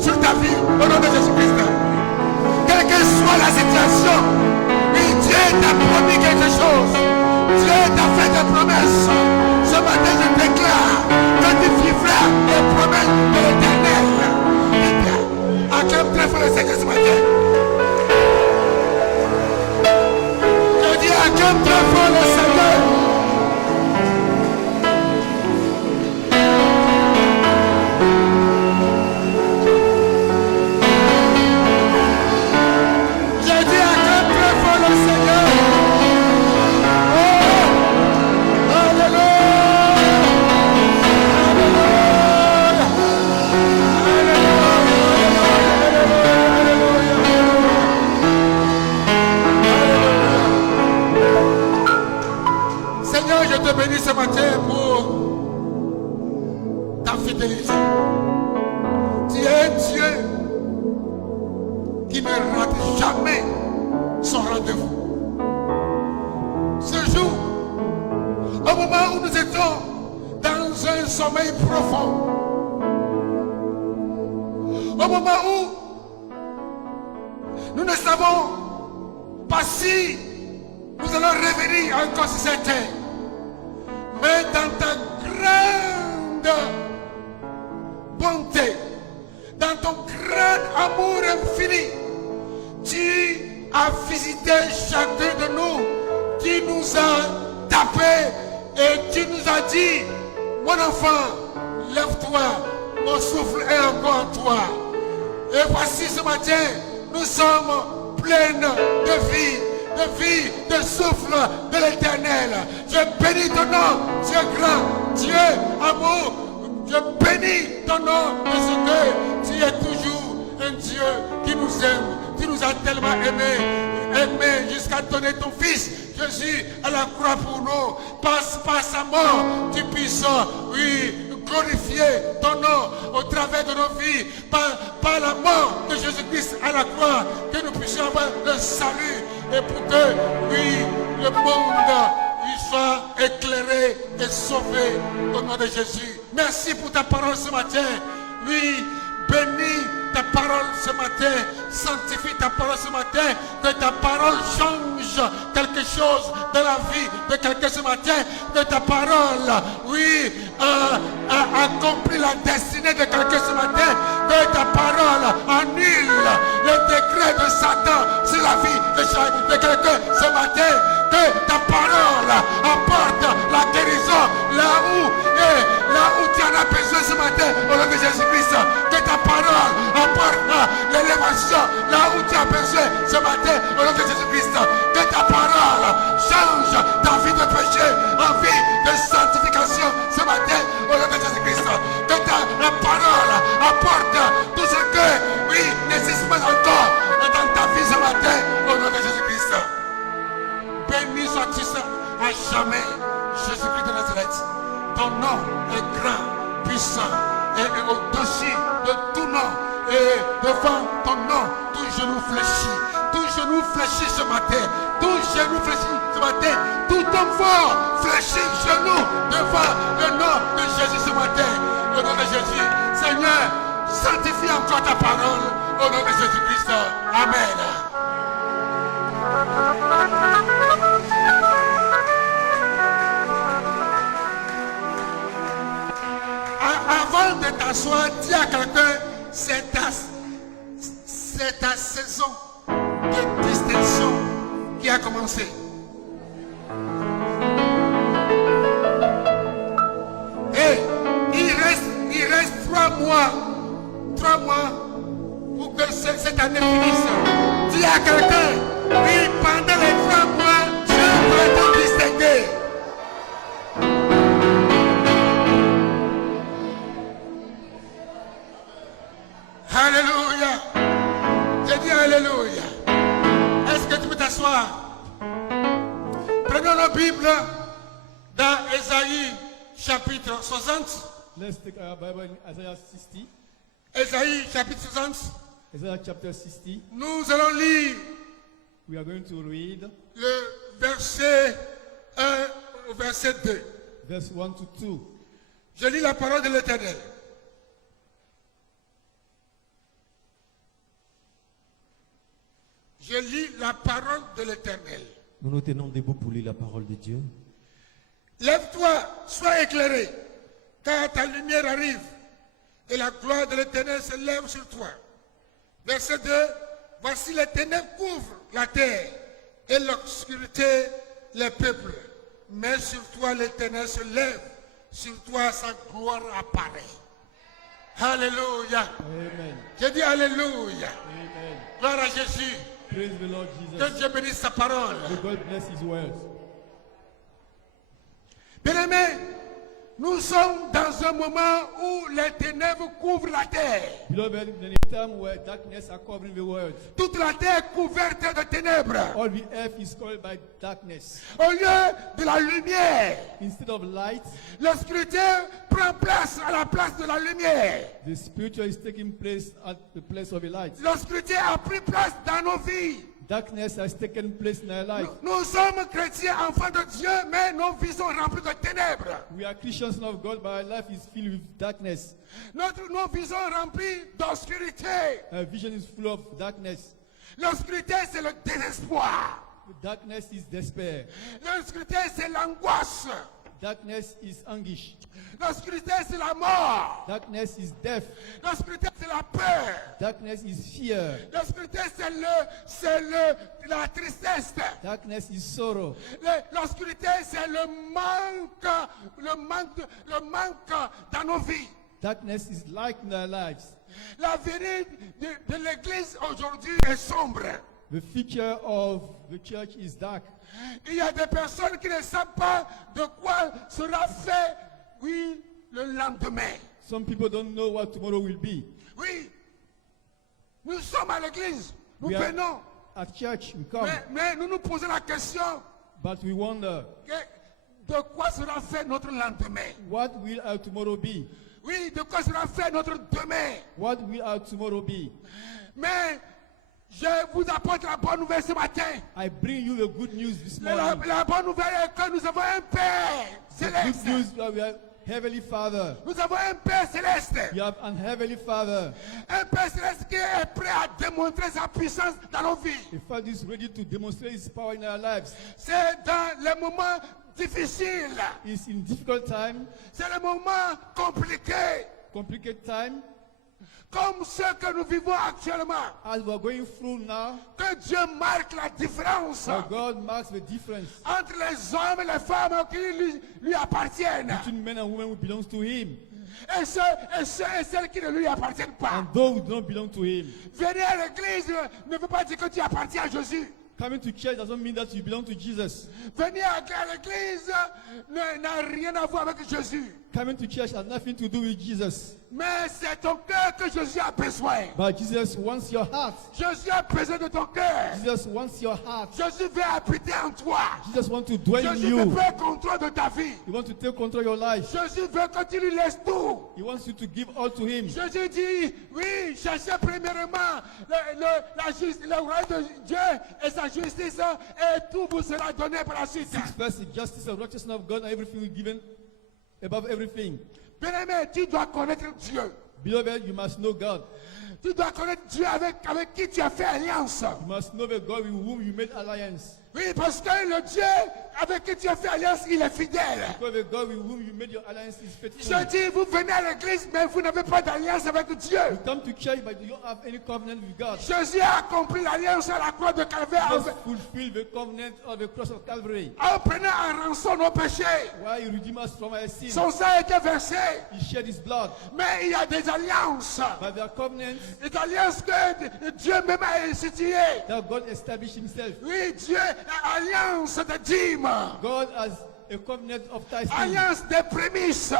sur ta vie au nom de Jésus-Christ. Quelle que soit la situation, oui, Dieu t'a promis quelque chose. Dieu t'a fait des promesses. Ce matin, je déclare que tu vivras les promesses de l'Éternel. Acclame très fort le Seigneur ce matin. Je dis acclame très fort le Seigneur. Je te bénis ce matin pour ta fidélité. Tu es un Dieu qui ne rate jamais son rendez-vous. Ce jour, au moment où nous étions dans un sommeil profond, au moment où nous ne savons pas si nous allons revenir encore sur cette terre, mais dans ta grande bonté, dans ton grand amour infini, tu as visité chacun de nous, tu nous as tapé et tu nous as dit, mon enfant, lève-toi, mon souffle est encore en toi. Et voici ce matin, nous sommes pleins de vie, de souffle de l'Éternel. Je bénis ton nom, Dieu grand, Dieu amour. Je bénis ton nom parce que tu es toujours un Dieu qui nous aime. Tu nous as tellement aimé jusqu'à donner ton Fils Jésus à la croix pour nous. Par sa mort, tu puisses, oui, glorifier ton nom au travers de nos vies. Par la mort de Jésus-Christ à la croix, que nous puissions avoir le salut. Et pour que, oui, le monde il soit éclairé et sauvé au nom de Jésus. Merci pour ta parole ce matin. Oui, bénis ta parole ce matin. Sanctifie ta parole ce matin. Que ta parole change quelque chose dans la vie de quelqu'un ce matin. Que ta parole, oui, accomplit la destinée de quelqu'un ce matin. Que ta parole annule le décret de Satan sur la vie de quelqu'un ce matin. Que ta parole apporte la guérison là où tu en as besoin ce matin au nom de Jésus-Christ. Que ta parole apporte l'élévation là où tu as besoin ce matin au nom de Jésus-Christ. Que ta parole change ta vie de péché en vie de sanctification ce matin au nom de Jésus-Christ. Que la parole apporte tout ce que, oui, n'existe pas encore dans ta vie ce matin au nom de Jésus-Christ. Béni sois-tu à jamais, Jésus-Christ de Nazareth. Ton nom est grand, puissant et au-dessus de tout nom. Et devant ton nom, tout genou fléchit. Tout genou fléchit ce matin. Tout genou fléchit ce matin. Tout homme fort fléchit genou devant le nom de Jésus ce matin. Au nom de Jésus, Seigneur, sanctifie encore ta parole. Au nom de Jésus-Christ. Amen. Avant de t'asseoir, dis à quelqu'un, c'est ta saison de distinction qui a commencé. Et il reste 3 mois pour que cette année finisse. Dis à quelqu'un, oui, pendant les 3 mois, je vais te distinguer. Alléluia. J'ai dit Alléluia. Est-ce que tu peux t'asseoir? Prenons nos Bibles dans Ésaïe chapitre 60. Let's take our Bible in Isaiah 60. Ésaïe chapitre 60. Isaiah chapter 60. Nous allons lire We are going to read le verset 1 au verset 2. verse 1 to 2. Je lis la parole de l'Éternel. Je lis la parole de l'Éternel. Nous nous tenons debout pour lire la parole de Dieu. Lève-toi, sois éclairé, car ta lumière arrive, et la gloire de l'Éternel se lève sur toi. Verset 2, voici les ténèbres couvrent la terre, et l'obscurité les peuples. Mais sur toi l'Éternel se lève, sur toi sa gloire apparaît. Alléluia. Amen. J'ai dit Alléluia. Amen. Gloire à Jésus. Praise the Lord Que Jesus. Dieu bénisse sa parole. May God bless His words. Bien-aimés, nous sommes dans un moment où les ténèbres couvrent la terre. Beloved, in a time where darkness are covering the world, Toute la terre est couverte de ténèbres. all the earth is covered by darkness. Au lieu de la lumière, Instead of light, l'obscurité prend place à la place de la lumière. the spiritual is taking place at the place of the light. L'obscurité a pris place dans nos vies. Darkness has taken place in our life. Nous sommes chrétiens, enfants de Dieu, mais nos vies sont remplies de ténèbres. We are Christians of God, but our life is filled with darkness. Nos vies sont remplies d'obscurité. Our vision is full of darkness. L'obscurité, c'est le désespoir. Darkness is despair. L'obscurité, c'est l'angoisse. Darkness is anguish. L'obscurité, c'est la mort. Darkness is death. L'obscurité, c'est la peur. Darkness is fear. L'obscurité, la tristesse. Darkness is sorrow. L'obscurité, c'est le manque dans nos vies. Darkness is light in our lives. L'avenir de l'Église aujourd'hui est sombre. The future of the church is dark. Il y a des personnes qui ne savent pas de quoi sera fait, oui, le lendemain. Some people don't know what tomorrow will be. Oui, nous sommes à l'église, nous We are venons, at church, we come, mais nous nous posons la question, but we wonder, de quoi sera fait notre lendemain? what will our tomorrow be? Oui, de quoi sera fait notre demain? What will our tomorrow be? Mais je vous apporte la bonne nouvelle ce matin. I bring you the good news this La morning. bonne nouvelle est que nous avons un Père The good céleste. news that we have Heavenly Father. Nous avons un Père céleste. You have an Heavenly Father. Un Père céleste qui est prêt à démontrer sa puissance dans nos vies. The Father is ready to demonstrate His power in our lives. C'est dans les moments difficiles. It's in difficult time, C'est le moment compliqué. complicated time, Comme ceux que nous vivons actuellement. as we are going through now, Que Dieu marque la différence where God marks the difference entre les hommes et les femmes qui lui appartiennent. between men and women who belongs to Him Et ceux et celles qui ne lui appartiennent pas. and those who don't belong to Him. Venir à l'église ne veut pas dire que tu appartiens à Jésus. Coming to church doesn't mean that you belong to Jesus. Venir à l'église n'a rien à voir avec Jésus. Coming to church has nothing to do with Jesus. Mais c'est ton cœur que Jésus a besoin. But Jesus wants your heart. Jésus a besoin de ton cœur. Jesus wants your heart. Jésus veut habiter en toi. Jesus wants to dwell in Jésus veut you. prendre contrôle de ta vie. He wants to take control of your life. Jésus veut que tu lui laisses tout. He wants you to give all to Him. Jésus dit, oui, cherchez premièrement le royaume de Dieu et sa justice et tout vous sera donné par la suite. Seek first the justice and righteousness of God, and everything will be given above everything. Bien-aimé, tu dois connaître Dieu. Beloved, you must know God. Tu dois connaître Dieu avec qui tu as fait alliance. You must know the God with whom you made alliance. Oui, parce que le Dieu avec qui tu as fait alliance, il est fidèle. Because the God with whom you made your alliance is faithful. Je dis, vous venez à l'église, mais vous n'avez pas d'alliance avec Dieu. You come to church, but you don't have any covenant with God. Jésus a accompli l'alliance à la croix de Calvaire Just fulfill the covenant of the cross of Calvary. en prenant en rançon nos péchés. Why He redeemed us from our sins. Son sang a été versé, He shed His blood. mais il y a des alliances. By their covenants Des alliances que Dieu même a instituées. that God established Himself. Oui, Dieu a alliance de dîmes, God has a covenant of tithing, alliance des prémices,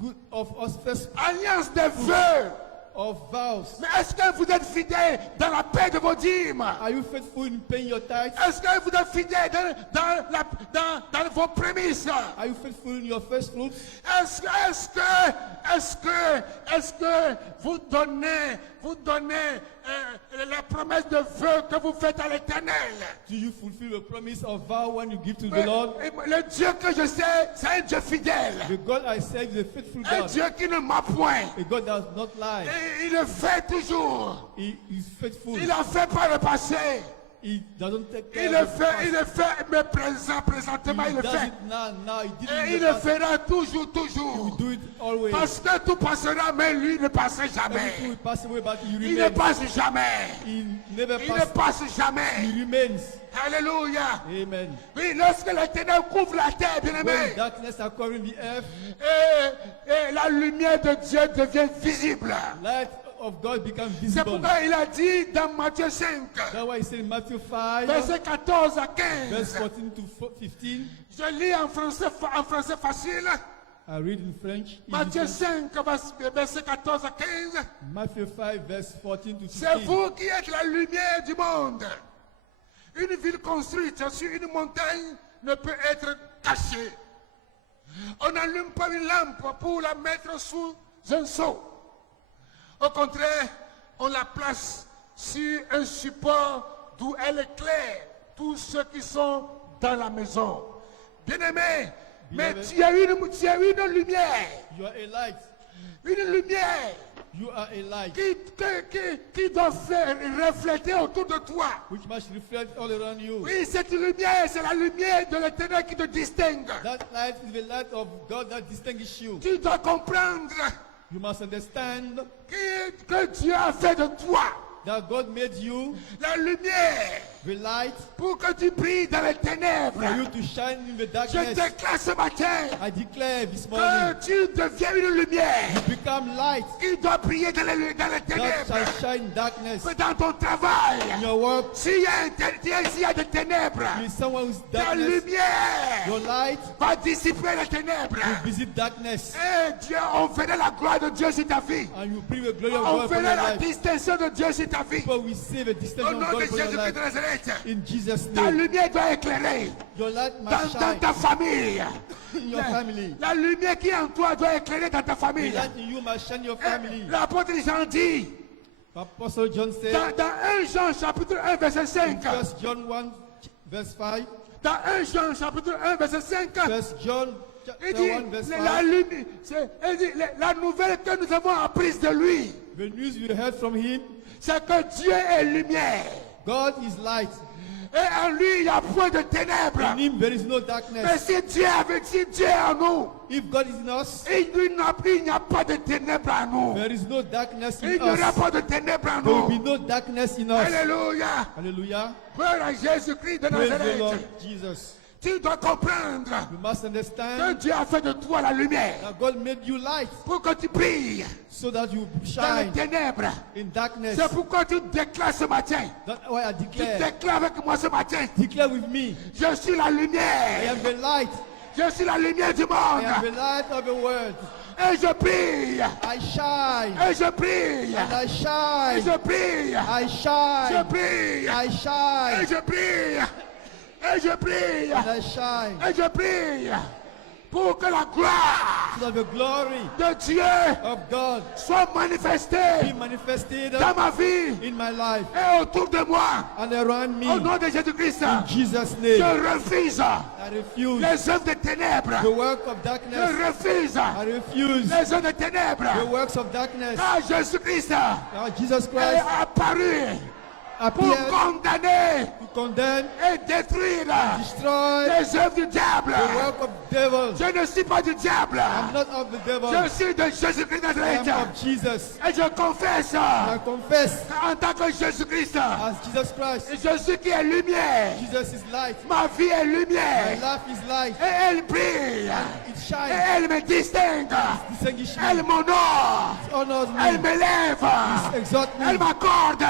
good of us first, alliance des vœux. of vows. Mais est-ce que vous êtes fidèles dans la paix de vos dîmes? Are you faithful in paying your tithes? Est-ce que vous êtes fidèles dans vos prémices? Are you faithful in your first fruits? Est-ce que vous donnez les promesses de vœux que vous faites à l'Éternel? Do you fulfill the promise of vow when you give to the Lord? Le Dieu que je sais, c'est un Dieu fidèle. The God I serve is a faithful Un God. Dieu qui ne ment point. A God does not lie. Et il le fait toujours. He is faithful. Il a fait par le passé. He doesn't take care Il of le the fait, past. il le fait, mais présentement, He il le does fait. it now. He did Et it il in le the past. fera toujours, He will toujours. do it always. Parce que tout passera, mais lui ne passera Everything jamais. will pass away, but he Il ne remains. passe jamais. He never Il ne passes. passe He jamais. remains. Alléluia. Amen. Oui, lorsque les ténèbres couvrent la terre, bien When aimé, darkness are covering the earth, et la lumière de Dieu devient visible. light of God becomes C'est visible. pourquoi il a dit dans Matthieu 5, That's why he said in Matthew 5, verset 14 à verse 15. 14 to 15. Je lis en français facile. I read in French. easy Matthieu French. 5, verset 14 à 15. Matthew 5, verse 14 to C'est 15. vous qui êtes la lumière du monde. Une ville construite sur une montagne ne peut être cachée. On n'allume pas une lampe pour la mettre sous un seau. Au contraire, on la place sur un support d'où elle éclaire tous ceux qui sont dans la maison. Bien-aimé, mais Beloved. tu as une lumière. You are a light. Une lumière You are a light qui doit faire refléter autour de toi. which must reflect all around you. Oui, cette lumière, c'est la lumière de l'éternel qui te distingue. That light is the light of God that distinguishes you. Tu dois comprendre You must understand que Dieu a fait de toi that God made you la lumière the light pour que tu brilles dans les ténèbres. for you to shine in the Je darkness. déclare ce matin I declare this que morning, tu deviens une lumière become light qui doit briller dans les that ténèbres. shall shine in darkness. Que dans ton travail, In your work, s'il y a des ténèbres, with someone who's ta darkness, lumière your light va dissiper les ténèbres. will visit darkness, Et Dieu, on verra la gloire de Dieu sur ta vie. and you bring the glory of On God upon verra your la life. distinction de Dieu sur ta vie. People will see the Au distinction nom of de God upon your Jésus-Christ de life. Nazareth, In Jesus' ta name, lumière doit éclairer your light dans, must dans shine ta famille. in your family. La lumière qui est en toi doit éclairer dans ta The famille. light in you must shine in your family. L'apôtre Jean dit, Apostle John said, dans 1 Jean chapitre 1 verset 5, 1 John 1, verse 5, dans 1 Jean chapitre 1 verset 5, 1 John il chapter dit, 1, verse la 5, lumière, il dit, la nouvelle que nous avons apprise de lui, the news we heard from him, c'est que Dieu est lumière. God is light. Et en lui, il n'y a point de ténèbres. In him there is no Mais darkness. si Dieu est avec, si Dieu est en nous, If God is in us, il n'y a pas de ténèbres en nous. there is no darkness Il in n'y aura us. pas de ténèbres en There will be nous. no darkness in us. Alléluia. Hallelujah. Gloire à Jésus-Christ de Praise the Lord Nazareth. Jesus. Tu dois comprendre You must que understand Dieu a fait de toi la lumière that God made you light pour que tu brilles so that you dans les shine ténèbres. in darkness. C'est pourquoi tu déclares ce matin. That's why I Tu declare. déclares avec moi ce matin. Declare with me. Je suis la I lumière. am the light. Je suis la lumière du I am the monde. light of the world. Et je brille. I shine. Et je brille. And I Et shine. je brille. I Je shine. brille. I Et shine. je brille. Et je brille. And I shine. Et je brille. Pour que la gloire So that the glory de Dieu of God soit be manifestée manifested dans ma vie in my life et autour de moi. and around me. Au nom de Jésus-Christ, In Jesus' je name, refuse I refuse les œuvres de ténèbres. the work of Je darkness. refuse I refuse les œuvres de the ténèbres. works of darkness. Car Jésus-Christ Now Jesus est Christ apparu pour appeared condamner to condemn, et détruire destroy les œuvres du diable. the work of devil. Je ne suis pas du diable. I'm not of the devil. Je suis de Jésus-Christ de I am Nazareth. of Jesus. Et je confesse I confess en tant que Jésus-Christ, as Jesus Christ. je suis qui est lumière. Jesus is light. Ma vie est My lumière. life is light. Et elle brille. It Et shines. elle me distingue. Distinguish Elle me. m'honore. Honors Elle me. m'élève. Exalt Elle me. m'accorde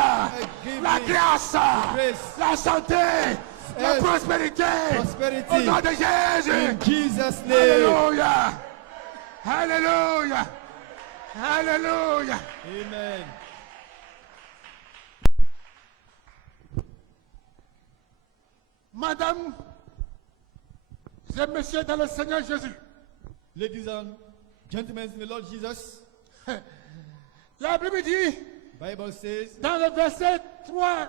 give la me grâce, grace, la santé, la health, prospérité. prosperity. Au nom de Jésus. In Jesus' name. Alléluia. Alléluia. Alléluia. Amen. Madame et messieurs dans le Seigneur Jésus, Ladies and gentlemen in the Lord Jesus, la Bible dit Bible says dans le verset 3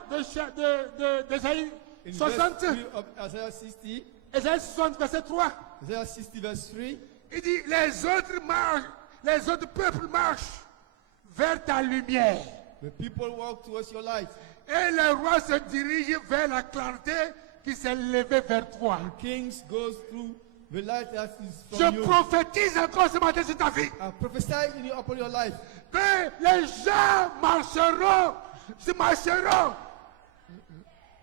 d'Ésaïe in 60, verse 3 of Isaiah 60, Ésaïe 60, verset 3, Isaiah 60 verse 3, il dit les autres peuples marchent vers ta lumière. The people walk towards your light. Et le roi se dirige vers la clarté qui s'est levée vers toi. Kings goes through the light that is Je from you. prophétise encore ce matin sur ta vie I prophesy in you upon your life. que les gens marcheront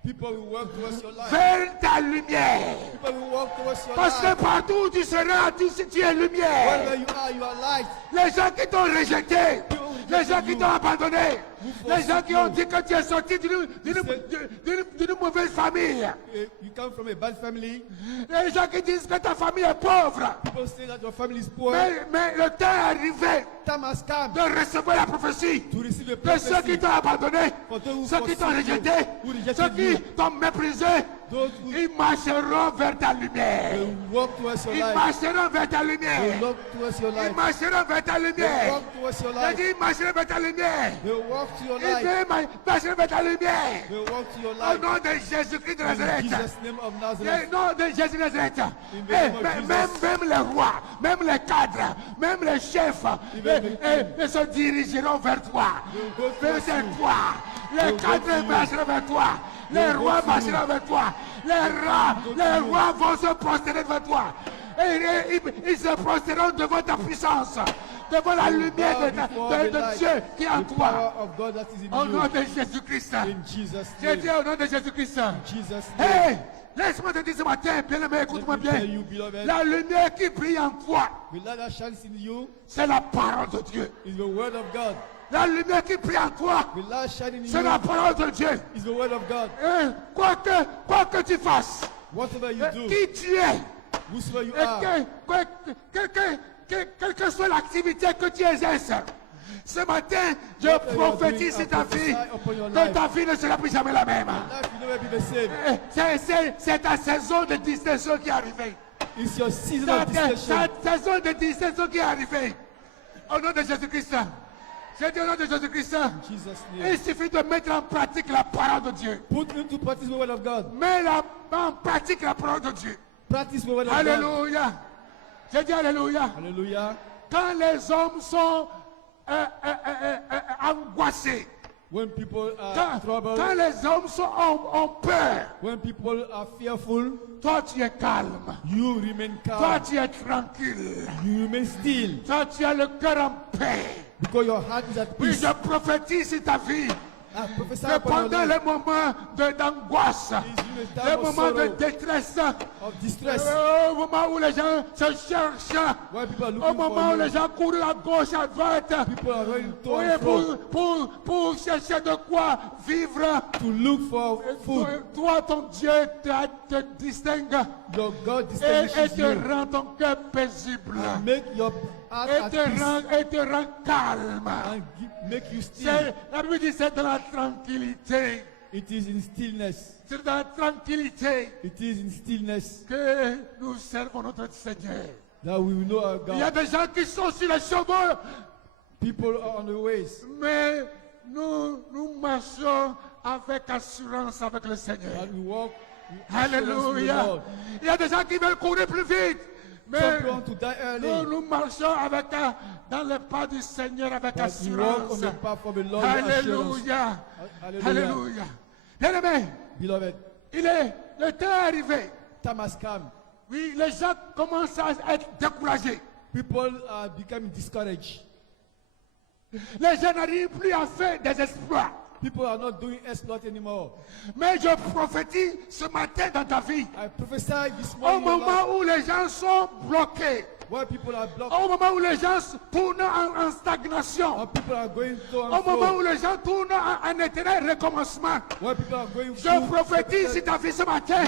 People will walk towards your life. vers ta lumière. People will walk towards your Parce que life. partout où tu seras, tu es lumière. Wherever you are light. Les gens qui t'ont rejeté, les gens qui t'ont abandonné, les gens qui ont dit que tu es sorti d'une mauvaise famille, You come from a bad family. les gens qui disent que ta famille est pauvre. People say that your family is poor. Mais le temps est arrivé Time has come de recevoir la prophétie to receive a de ceux qui prophecy. t'ont abandonné, For those who ceux qui t'ont forsake you, rejeté, who rejected ceux qui you. t'ont méprisé. Those who Ils marcheront vers ta lumière. will walk towards your Ils life. marcheront vers ta They lumière. will walk towards your Ils life. marcheront vers ta They will lumière. walk towards your J'ai life. dit, ils marcheront vers ta lumière. They will walk to your Ils life. marcheront vers ta lumière. They will walk to your Au life. nom de Jésus-Christ de In Nazareth. Jesus' name of Au Nazareth. nom de Jésus de Nazareth. In the Et name of même les rois, même les cadres, même les chefs, ils se dirigeront vers toi. They will go towards Vers you. toi. Les go cadres to you. marcheront vers toi. Les will go rois to marcheront vers toi. Les rois vont se prosterner devant toi. Et ils se prosterneront devant ta puissance, devant la lumière de Dieu qui est en The toi. power of God that is in Au nom you. de Jésus-Christ. In Jesus' Je name. dis au nom de Jésus-Christ. Jesus' Hey, name. laisse-moi te dire ce matin, bien-aimé, écoute-moi Let me tell bien. you, beloved, La lumière qui brille en toi, the light that shines in you c'est la parole de Dieu. is the word of God. La lumière qui brille en toi, The light shining in c'est la you parole de Dieu. is the word of God. Et quoi que tu fasses, Whatever you do, qui tu es, whosoever you et are, quelle que soit l'activité que tu exerces, ce matin, je Whatever you are prophétise doing, sur ta I prophesy vie upon your que life. ta vie ne sera plus jamais la même. life will never be the same. C'est ta saison de distinction qui est arrivée. It's your season of Ta distinction. saison de distinction qui est arrivée. Au nom de Jésus-Christ. J'ai dit au nom de Jésus-Christ. In Jesus' name. Il suffit de mettre en pratique la parole de Dieu. Put into practice the word of God. Mets en pratique la parole de Dieu. Practice the word of God. Alléluia. J'ai dit Alléluia. Hallelujah. Quand les hommes sont angoissés, When people are in trouble, quand les hommes ont peur, when people are fearful, toi tu es calme. you remain Toi calm. tu es tranquille. You remain still Toi tu as le cœur en paix. because your heart is at Oui, peace. je prophétise sur ta vie I prophesy que upon your pendant life. les moments d'angoisse, Is in a les time of moments de sorrow, détresse, of distress, au moment où les gens se cherchent, where people are au looking moment où for les you, gens courent à gauche, à droite, people are running to oui, and fro pour chercher de quoi vivre. to look for food. Toi, ton Dieu te distingue Your God et distinguishes te you. rend ton cœur paisible Make your heart et at te peace rend calme. and make you still. La Bible dit c'est dans la tranquillité. It is in stillness. C'est dans la tranquillité It is in stillness que nous servons notre Seigneur. that we will know our Il y a God. des gens qui sont sur les chevaux, People are on the ways, mais nous marchons avec assurance avec le Seigneur. but we walk with assurance with the Alléluia. Lord. Il y a des gens qui veulent courir plus vite, mais Some people want to die early, nous marchons avec, dans les pas du Seigneur avec but we walk on assurance. the path of the Lord with assurance. Alléluia. Hallelujah. Alléluia. Bien-aimé, Beloved, le temps est arrivé. time has come. Oui, les gens commencent à être découragés. People are becoming discouraged. Les gens n'arrivent plus à faire des exploits. People are not doing exploit anymore. Mais je prophétise ce matin dans ta vie. I prophesy this Au morning in your life, moment où les gens sont bloqués, where people are blocked, au moment où les gens tournent en stagnation, where people are going to au and moment où fro, les gens tournent en éternel recommencement, where people are going je through, prophétise sur ta vie ce matin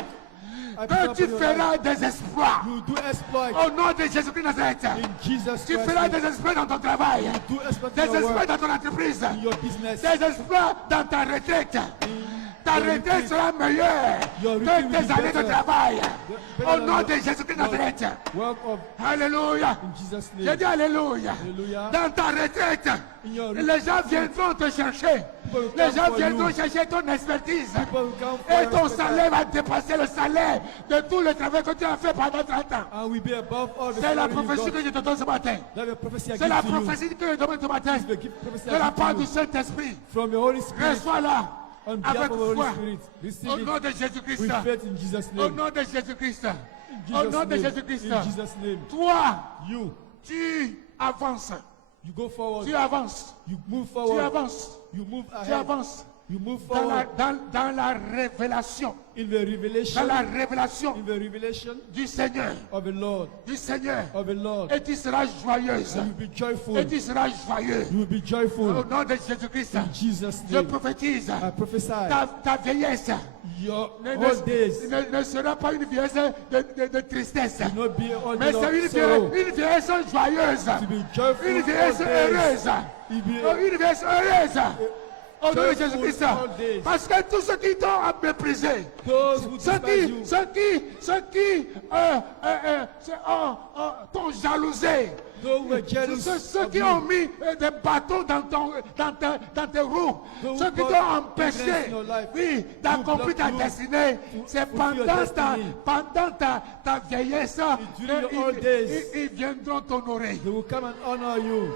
I que prophesy tu upon your life. feras des exploits. You do exploit Au nom de Jésus-Christ de Nazareth, in Jesus tu Christ's feras name. des exploits dans ton travail, Do exploit des in your exploits work, dans ton entreprise, in your business, des exploits dans ta retraite, Ta Your retraite retreat. sera meilleure Your que retreat will tes be années de better. travail. Better Au than nom your- de Jésus-Christ de Nazareth. Work of Alléluia. in Jesus' Je name. dis Alléluia. Alléluia. Dans ta retraite, In your les gens viendront te chercher. People will Les come gens for viendront you. chercher ton expertise. People will come for Et your ton expertise. salaire va dépasser le salaire de tout le travail que tu as fait pendant 30 ans. And will be above all the C'est la salary you prophétie got. que je te donne ce matin. That the prophecy I C'est la give to you. prophétie que je te donne ce matin. It's the gift prophecy De la I part give du to you. Saint-Esprit. From the Holy Spirit. Reçois-la On behalf avec of the Holy foi. Spirit. Receive Au it nom de Jésus-Christ. with faith in Jesus' Au name. nom de Jésus-Christ. In Au Jesus' nom de name. Jésus-Christ. In Jesus' name. Toi, You tu avances. You go forward. Tu avances. You move Tu forward. avances. You move Tu ahead. avances. You move Dans la, forward. dans la révélation. In the Dans revelation. la révélation In the revelation du Seigneur. of the Lord. Du Seigneur. Of the Lord. Et tu seras joyeuse. And you will be joyful. Et tu seras joyeux. You will be Au joyful. nom de Jésus-Christ. In Jesus' Je name. prophétise. I prophesy. Ta vieillesse Your ne, old days ne sera pas une vieillesse de tristesse. will not be all Mais day c'est of sorrow. une vieillesse joyeuse. To be joyful Une all vieillesse days. heureuse. You'll be Oh, une vieillesse heureuse. Au nom de joyful Jésus-Christ. all days. Parce que tous ceux qui t'ont méprisé, Those who ceux despise you, ceux qui t'ont jalousé, those who were jealous ceux of qui you, ont mis des bâtons dans tes roues, Those ceux qui who t'ont brought empêché, hindrance in your life, oui, d'accomplir block ta you destinée. C'est fulfill your destiny. pendant ta vieillesse, during your old days, ils viendront t'honorer. they will come and honor you.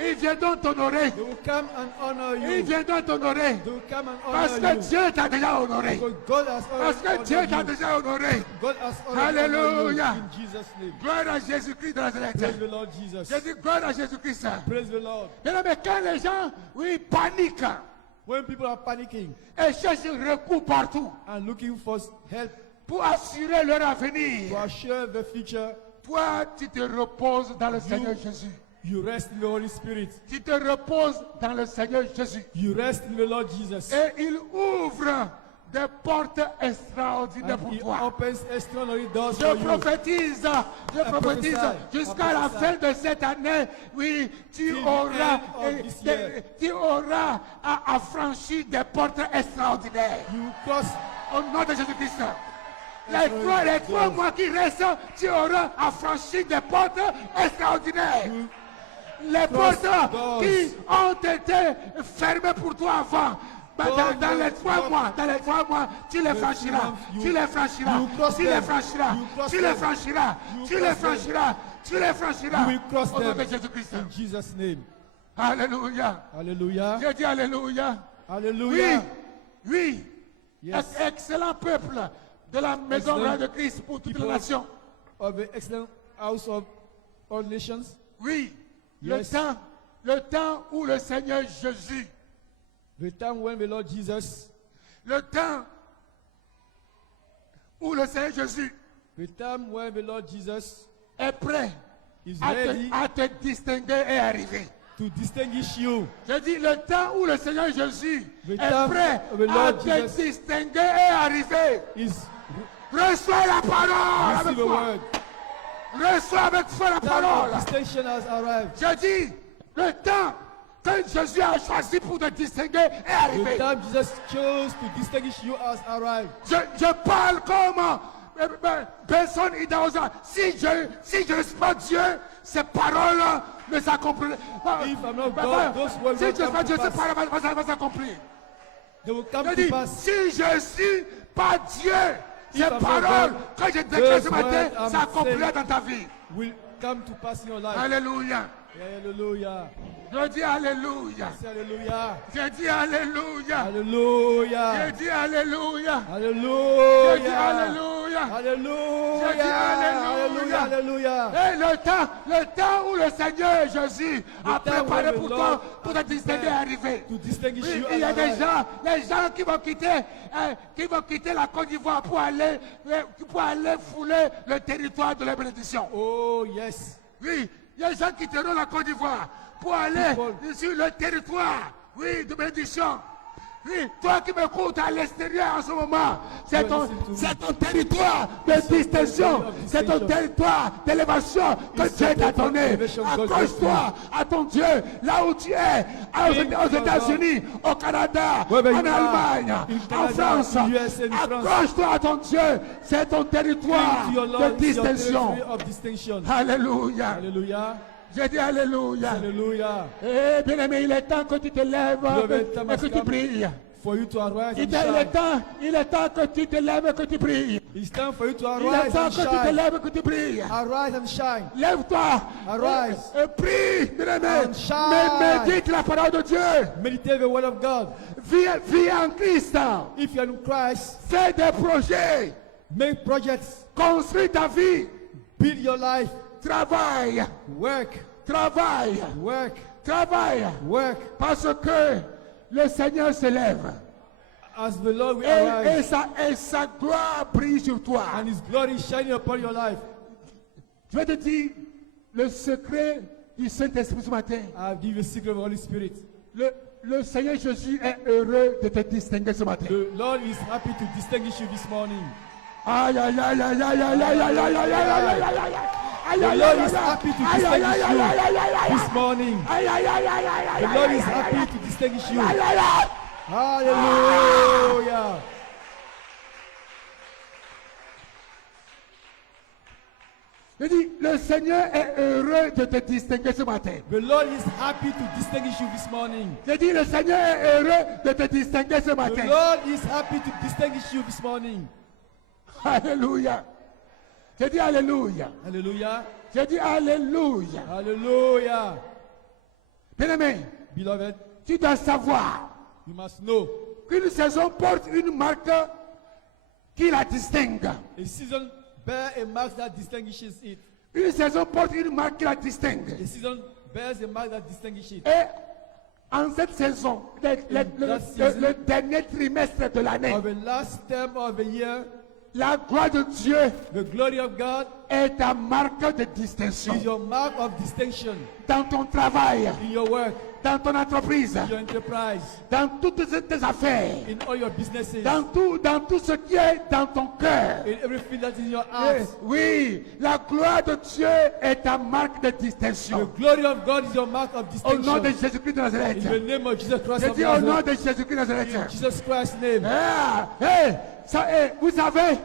Ils viendront t'honorer. They will come and honor Ils you. viendront t'honorer. They will come and Parce honor que you. Dieu t'a déjà honoré. Because God has Parce que already Dieu honored t'a you. déjà honoré. God has already honored you. Alléluia. In Jesus' name. Gloire à Jésus-Christ de Nazareth. Praise the Lord Jesus. Je dis gloire à Jésus-Christ. Praise the Lord. Mais quand les gens, oui, paniquent When people are panicking et cherchent recours partout and looking for help pour assurer leur avenir, to assure the future, toi, tu te reposes dans le Seigneur Jésus. you rest in the Holy Spirit. Tu te reposes dans le Seigneur Jésus. You rest in the Lord Jesus. Et il ouvre des portes extraordinaires And pour He toi. opens extraordinary doors Je for you. prophétise prophesy, jusqu'à I la prophesy. fin de cette année, oui, tu Till the auras, end of this year. tu auras affranchi des portes extraordinaires. You cross Au nom de Jésus-Christ. Les trois mois qui restent, tu auras affranchi des portes extraordinaires. Les portes doors. qui ont été fermées pour toi avant. Bah, dans les 3 mois, tu les franchiras. Tu les franchiras. You cross Tu les them. franchiras. You cross Tu les them. franchiras. You Tu les cross them. franchiras. Tu les franchiras. You will cross Au nom them. de Jésus-Christ. in Jesus' name. Alléluia. Hallelujah. Je dis Alléluia. Oui, Hallelujah. oui. Yes. Excellent peuple de la maison Excellent royale de Christ pour toutes les people. nations. Of the excellent house of all nations. Oui. Yes. Le temps où le Seigneur Jésus, The time when the Lord Jesus, le temps où le Seigneur Jésus the time when the Lord Jesus est prêt is à ready te distinguer et arriver. to distinguish you. Je dis le temps où le Seigneur Jésus The est time prêt of the à Lord te Jesus distinguer et arriver. Is Reçois la parole avec receive a foi. word. Reçois avec foi la Time parole. of distinction has arrived. Je dis le temps que Jésus a choisi pour te distinguer et The arriver. time Jesus chose to distinguish you has arrived. Je parle comme personne idosa. Si je ne suis pas Dieu, ces paroles ne s'accompliront pas. If I'm not God, those words Si will je ne suis come pas to Dieu, ces pass. paroles vont s'accomplir. They will come Je to dis, pass. si je ne suis pas Dieu, ces I'm not paroles God, que je déclare ce those matin words I'm s'accompliront saying dans ta vie. Will come to pass in your life. Alléluia. Hallelujah. Je dis Alléluia. Say hallelujah. Je dis Alléluia. Hallelujah. Je dis Alléluia. Je dis Hallelujah. Alléluia. Hallelujah. Je dis Alléluia. Hallelujah. Et le temps où le Seigneur Jésus a The time préparé when pour the toi, Lord pour te distinguer et arriver. To distinguish Oui, you il y a has des arrived. gens, les gens qui vont quitter la Côte d'Ivoire pour aller fouler le territoire de la bénédiction. Oh yes. Oui, il y a des gens qui quitteront la Côte d'Ivoire pour aller People. sur le territoire, oui, de bénédiction. Oui, toi qui m'écoutes à l'extérieur en ce moment, c'est Toi, ton, listen to me. c'est ton territoire de distinction, c'est ton territoire d'élévation que It's Dieu the t'a place of donné. elevation God gives Accroche-toi à ton Dieu, là où tu es, aux États-Unis, au Canada, Wherever en you are, Allemagne, in en Canada, France. in US and France. Accroche-toi à ton Dieu, c'est ton territoire Cling to your de Lord, it's your distinction. territory of distinction. Alléluia. Hallelujah. J'ai dit Alléluia. Hallelujah. Eh bien aimé, il est temps que tu te lèves Beloved, et time que has tu come brilles. For you to arise and Il est shine. temps, il est temps que tu te lèves et que tu brilles. It's time for you to Il est arise temps and que tu te shine. lèves et que tu brilles. Arise and shine. Lève-toi. Arise. Et prie, bien aimé. And shine. Mais médite la parole de Dieu. Meditate the word of God. Vis en Christ. If you are in Christ, Fais des projets. make projects. Construis ta vie. Build your life. Travaille. Work. Travaille. Work. Travaille. Work. Parce que le Seigneur se lève. As the Lord will Et arise. sa gloire brille sur toi. And His glory is shining upon your life. Je vais te dire le secret du Saint-Esprit ce matin. I'll give you a secret of the Holy Spirit. Le Seigneur Jésus est heureux de te distinguer ce matin. The Lord is happy to distinguish you this morning. Aïe, aïe, aïe, aïe, aïe, aïe, aïe, aïe, aïe, aïe, aïe, aïe, aïe, aïe. The Lord is happy to distinguish you this morning. The Lord is happy to distinguish you. Hallelujah. Je dis, le Seigneur est heureux de te distinguer ce matin. The Lord is happy to distinguish you this morning. Je dis, le Seigneur est heureux de te distinguer ce The matin. Lord is happy to distinguish you this morning. Alléluia. Je dis Alléluia. Hallelujah. Je dis Alléluia. Hallelujah. Bien-aimé, Beloved, tu dois savoir you must know qu'une saison porte une marque qui la distingue. a season bears a mark that distinguishes it. Une saison porte une marque qui la distingue. A season bears a mark that distinguishes it. Et en cette saison, le dernier trimestre de l'année, Of the last term of the year, la gloire de Dieu the glory of God est ta marque de distinction. is your mark of distinction Dans ton travail, in your work, dans ton entreprise, in your enterprise, dans toutes tes affaires, in all your businesses, dans tout ce qui est dans ton cœur. in everything that is in your heart. Oui, la gloire de Dieu est ta marque de The distinction. glory of God is your mark of Au nom de distinction. Jésus-Christ de Nazareth. In the name of Jesus Christ Je of dis au nom Nazareth. de Jésus-Christ de Nazareth. In Jesus Christ's name. Vous savez,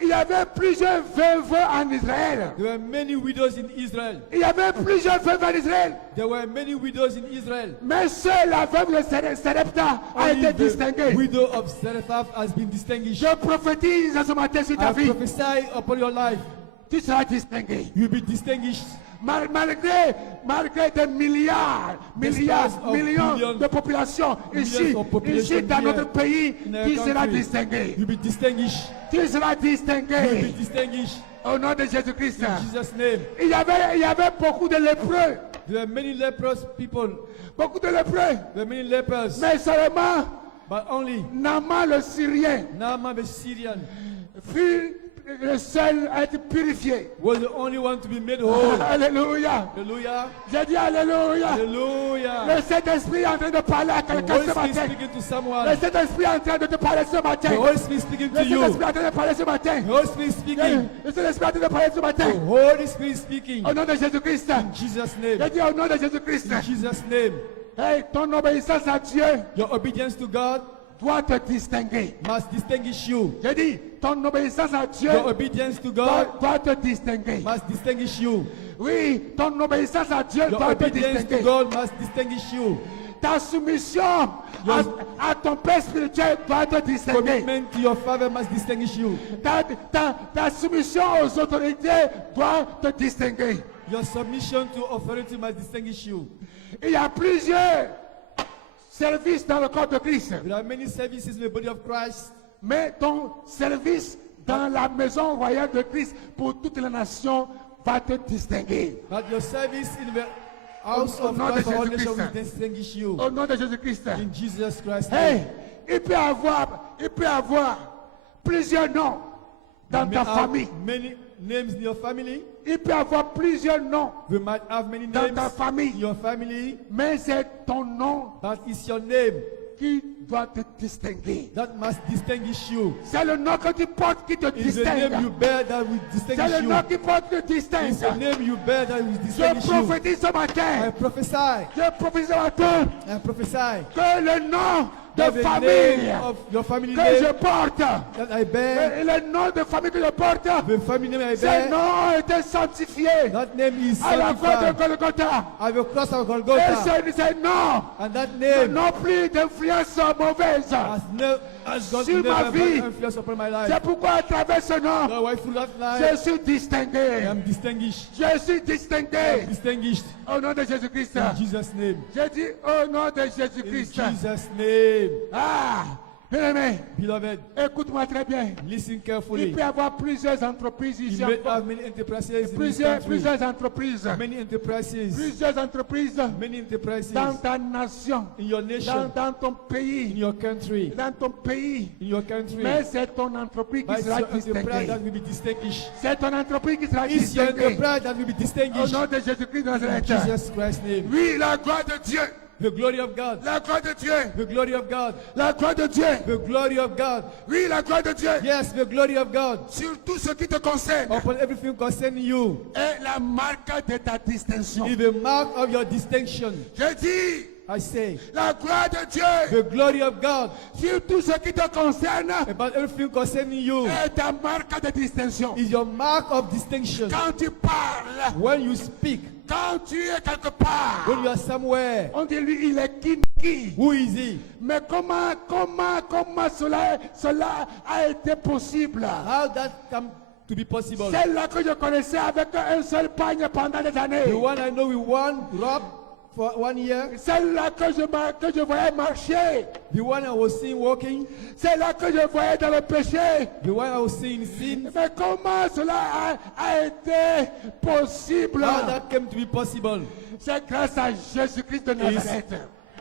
il y avait plusieurs veuves en Israël. There were many widows in Israel. Il y avait plusieurs veuves en Israël. There were many widows in Israel. Mais seule la veuve de Sarepta a Only été the distinguée. widow of Zarephath has been distinguished. Je prophétise ce matin sur ta I vie. prophesy upon your life. Tu seras distingué. You'll be distinguished. Malgré des milliards, Despite of millions billions, de population millions of population ici dans here notre pays, in our tu seras country. distingué. You'll be distinguished. Tu seras You'll be distingué. distinguished. Au nom de Jésus-Christ. In Jesus' name. Il y avait beaucoup de lépreux. There were many leprous people. Beaucoup de lépreux. There were many lepers. Mais seulement But only Naaman le Syrien Naaman the Syrian fut le seul à être purifié. was the only one to be made whole. Alléluia. Hallelujah. J'ai dit Alléluia. Hallelujah. Le Saint-Esprit est en train de parler à The quelqu'un Holy ce Spirit matin. speaking to Le someone. Saint-Esprit est en train de te parler ce matin. The Holy Spirit speaking Le to you. Saint-Esprit est en train de parler ce matin. The Holy Spirit speaking. Le Saint-Esprit est en train de parler ce matin. The Holy Spirit speaking. Au nom de Jésus-Christ. In Jesus' J'ai name. dit au nom de Jésus-Christ. In Jesus' name. Hey, ton obéissance à Dieu Your obedience to God doit te distinguer. must distinguish you. J'ai dit, ton obéissance à Dieu Your obedience to God doit te distinguer. must distinguish you. Oui, ton obéissance à Dieu Your doit te obedience to distinguer. God must distinguish you. Ta soumission à ton Père spirituel doit te distinguer. Commitment to your Father must distinguish you. Ta soumission aux autorités doit te distinguer. Your submission to authority must distinguish you. Il y a plusieurs services dans le corps de Christ. There are many services in the body of Christ, Mais ton service dans la maison royale de Christ pour toutes les nations va te distinguer. but your service in the house Au of nom de Christ for all Jésus-Christ. nations will distinguish you. Au nom de Jésus-Christ. In Jesus Christ's Hey, name. il peut y avoir plusieurs noms dans You may ta have famille. many names in your family. Il peut y avoir plusieurs noms We might have many dans names ta in famille. your family, Mais c'est ton nom but it's your name qui doit te distinguer. that must distinguish you. C'est le nom que tu portes qui te It's the name you distingue. bear that will C'est distinguish le you. nom qui porte qui te It's the distingue. name you bear that will Je distinguish you. prophétise ce I matin. prophesy. Je prophétise ce matin I prophesy. que le nom That de the famille name of your family que je name porte, that I bear, et le nom de famille que je porte, the family name I ce bear, nom a été sanctifié that name is à la croix de sanctified Golgotha. at the cross of Et Golgotha. ce nom And that n'a name non plus d'influence mauvaise. has got Sur ma never vie. bad influence upon my life. C'est pourquoi à travers ce nom, That's why through that je life, suis I distingué. am distinguished. Je suis I am distingué distinguished au nom de Jésus-Christ. in Jesus' name. Je dis au nom de In Jésus-Christ. Jesus' name. Ah, bien-aimé, Beloved, écoute-moi très bien. listen Il carefully. peut y avoir plusieurs entreprises You ici. may encore. have many enterprises in this Plusieurs country. entreprises. Many enterprises. Plusieurs entreprises Many enterprises dans ta nation, in your nation, dans ton in pays, your country, dans ton pays. in your country. Mais c'est ton entreprise But qui it's sera your enterprise distinguée. that will be distinguished. C'est ton entreprise qui sera It's your distinguée. enterprise that will be Au distinguished. nom de Jésus-Christ de In Nazareth. Jesus Christ's name. Oui, la gloire de Dieu. The glory of God. La gloire de Dieu. The glory of God. La gloire de Dieu. The glory of God. Oui, la gloire de Dieu. Yes, the glory of God. Sur tout ce qui te concerne Upon everything concerning you est la marque de ta distinction. is the mark of your distinction. Je dis, I say, la gloire de Dieu the glory of God sur tout ce qui te concerne about everything concerning you est ta marque de distinction. is your mark of distinction. Quand tu parles, When you speak, quand tu es quelque part, when you are somewhere, on dit lui, il est qui. who is he? Mais comment cela a été possible? How that come to be possible? Celle-là que je connaissais avec un seul pagne pendant des années. The one I know with one rob for 1 year. Celle-là que je voyais marcher. The one I was seeing walking. Celle-là que je voyais dans le péché. The one I was seeing in sin. Mais comment cela a été possible? How that came to be possible? C'est grâce à Jésus-Christ de Nazareth.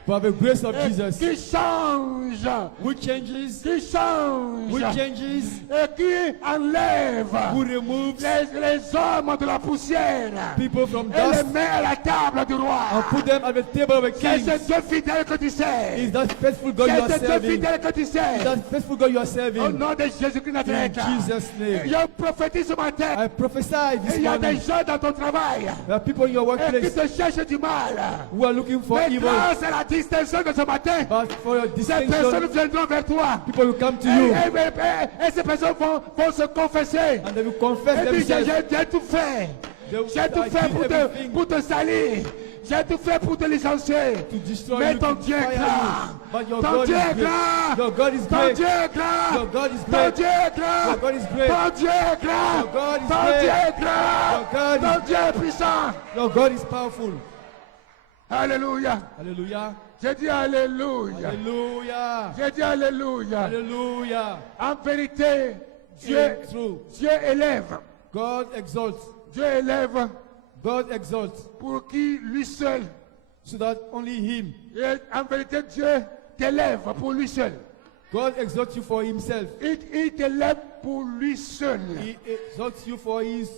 By the grace of Jesus. Qui change. Who changes? Qui change. Who changes? Et qui enlève Who removes les hommes de la poussière. people from Et les dust met à la table du roi. and put them at the table of a C'est king? ce Dieu fidèle que tu sais. Is that faithful God you C'est are ce Dieu serving? fidèle que tu Is sais. that faithful God you are Au serving? nom de Jésus-Christ de In Nazareth. Jesus' name. Je prophétise ce matin. I prophesy this Il y a des morning. gens dans ton travail There are people in your et qui workplace te cherchent du mal. who are looking for Mais evil. grâce à la distinction de ce matin, But for your ces personnes distinction, viendront vers toi. people will come to Et, you et ces personnes vont se confesser. and they will confess Et puis themselves. j'ai tout fait. They will J'ai tout I fait did everything pour te salir. J'ai tout fait pour te licencier. to destroy Mais you, ton to Dieu est fire grand. you. But your Ton God Dieu is est great. grand. Your God is Ton great. Dieu est grand. Your God is Ton great. Dieu est grand. Your God is great. Ton Dieu est grand. Your God is Ton great. Dieu est grand. Your God is- Ton Dieu est puissant. Your God is powerful. Alléluia. Hallelujah. J'ai dit Alléluia. Hallelujah. J'ai dit Alléluia. Hallelujah. En vérité, Dieu In truth, Dieu élève. God exalts. Dieu élève God exalts pour qui lui seul. so that only Him. Et en vérité, Dieu t'élève pour lui seul. God exalts you for Himself. Il t'élève pour lui seul. He exalts you for His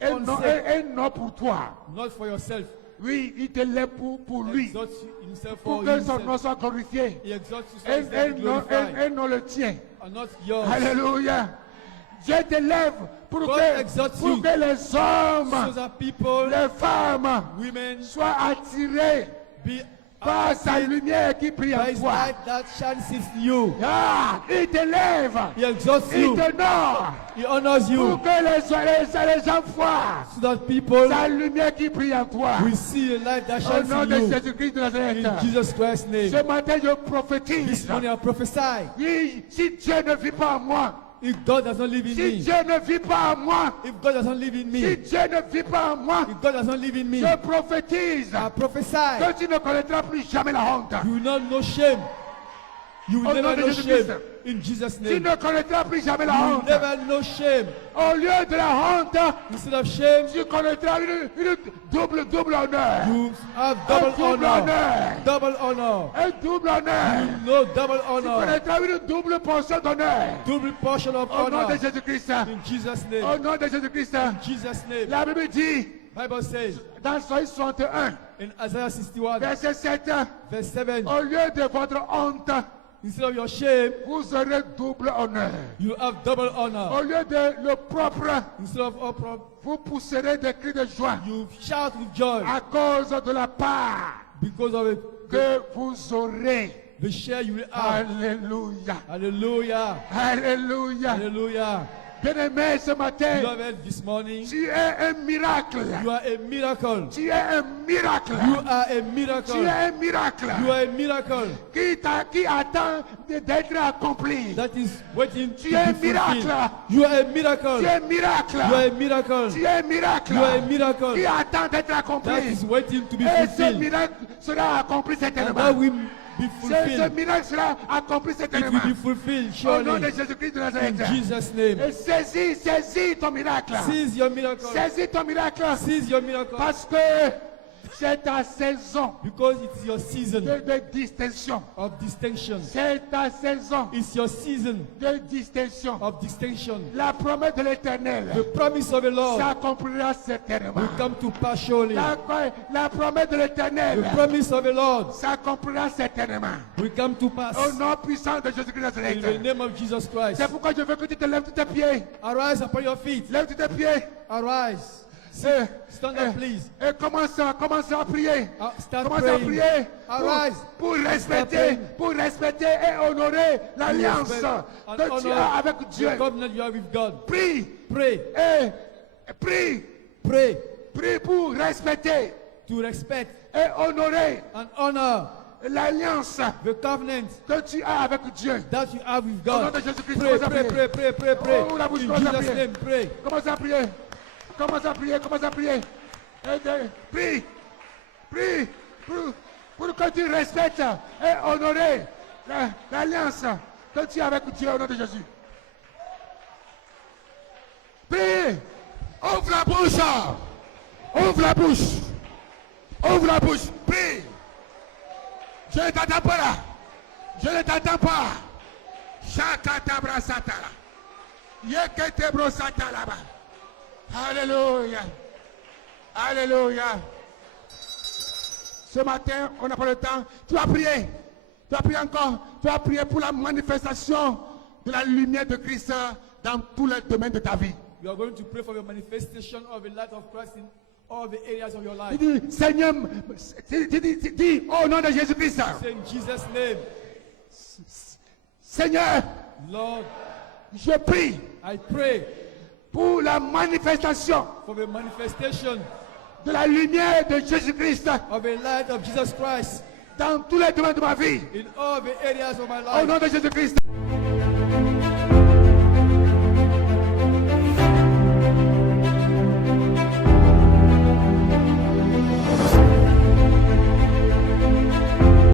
Et own non, sake, et non pour toi. not for yourself. Oui, il t'élève pour He lui. exalts Himself Pour for que son nom Himself. soit glorifié. He exalts you so His name be Et glorified non le tien. and not yours. Alléluia. Dieu t'élève pour God que exalts you. les hommes, So that people, les femmes women, soient attirés be par sa lumière qui brille by en His toi. light that shines in you. Ah, il t'élève. He exalts Il you. t'honore. He honors you Pour que les gens voient so that people sa lumière qui brille en toi. will see a light that Au shines nom in de you. Jésus-Christ de Nazareth. In Jesus Christ's name. Ce matin, je This prophétise. morning I prophesy. Oui, si Dieu ne vit pas en moi, If God does not live in si me, Dieu ne vit pas en moi, if God does not live in si me, Dieu ne vit pas en moi, if God does not live in me, je prophétise I prophesy que tu ne connaîtras plus jamais la honte. you will not know shame. You will Au nom never de know Jésus-Christ. shame. In Jesus' Tu name. ne connaîtras plus jamais la You will honte. never know shame. Au lieu de la honte, Instead of shame, tu connaîtras une double honneur. you have Un double double honor. honneur. Double honor. Un double honneur. You know double Tu honor. connaîtras une double portion d'honneur. Double portion of Au nom honor. de Jésus-Christ. In Jesus' Au name. nom de Jésus-Christ. In Jesus' name. La Bible dit Bible says dans Soïe 61, In Isaiah 61, verset 7, verse 7, au lieu de votre honte, instead of your shame, vous aurez double honneur. you have double Au honor. lieu de l'opprobre, Instead of opprobrium, vous pousserez des cris de joie you shout with joy à cause de la part because of it. que vous aurez. The share you will have. Alléluia. Hallelujah. Alléluia. Hallelujah. Bien-aimé, ce matin, Beloved, this morning, tu es un miracle. you are a miracle. Tu es un miracle. You are a Tu miracle. es un miracle You are a miracle qui attend d'être accompli. that is waiting Tu to es un be fulfilled. miracle. You are a miracle. Tu es un miracle. You are a miracle. Tu es un miracle You are a miracle qui attend d'être that accompli. is waiting to be Et ce fulfilled. miracle sera accompli And certainement. that will be Ce fulfilled. miracle sera accompli It will certainement. be fulfilled Au nom de surely. Jésus-Christ de In Nazareth. Jesus' name. Et saisis ton miracle. Seize your miracle. Saisis ton miracle. Seize your miracle. Parce que c'est ta saison Because it's your season de distinction. of distinction. C'est ta saison It's your season de distinction. of distinction. La promesse de l'Éternel The promise of the Lord s'accomplira certainement. will come to pass surely. La promesse de The l'Éternel promise of the Lord s'accomplira certainement. will come to pass Au nom puissant de Jésus-Christ de in the Nazareth. name of Jesus Christ. C'est pourquoi je veux que tu te lèves tous tes pieds. Arise upon your feet. Lève tous tes pieds. Arise. Stand up, please. Et commence à prier. Start Commence à praying. prier Arise. pour praying. respecter et honorer l'alliance Respect and que tu honor as avec Dieu. the covenant you have with God. Prie Pray. et prie. Pray Prie pour respecter to respect et honorer and honor l'alliance the covenant que tu as avec Dieu. that you have with Au nom God. de Jésus-Christ, Pray, commence à pray, prier. pray, pray, pray, pray. Oh, la bouche, In commence à Jesus' prier. name, pray. Commence à prier. Commence à prier. Commence à prier. Prie. Prie. Pour que tu respectes et honorer l'alliance que tu as avec Dieu au nom de Jésus. Prie. Ouvre la bouche. Ouvre la bouche. Ouvre la bouche. Prie. Je ne t'attends pas là. Je ne t'attends pas. Chakata brasatala. Yekete brosata là-bas. Alléluia. Alléluia. Ce matin, on n'a pas le temps. Tu as prié. Tu as prié encore. Tu as prié pour la manifestation de la lumière de Christ dans tous les domaines de ta vie. You are going to pray for the manifestation of the light of Christ in all the areas of your life. Tu dis, Seigneur, dis au nom de Jésus-Christ. Say in Jesus' name, Seigneur, Lord, je prie I pray pour la manifestation for the manifestation de la lumière de Jésus-Christ of the light of Jesus Christ dans tous les domaines de ma vie. in all the areas of my Au life. nom de Jésus-Christ.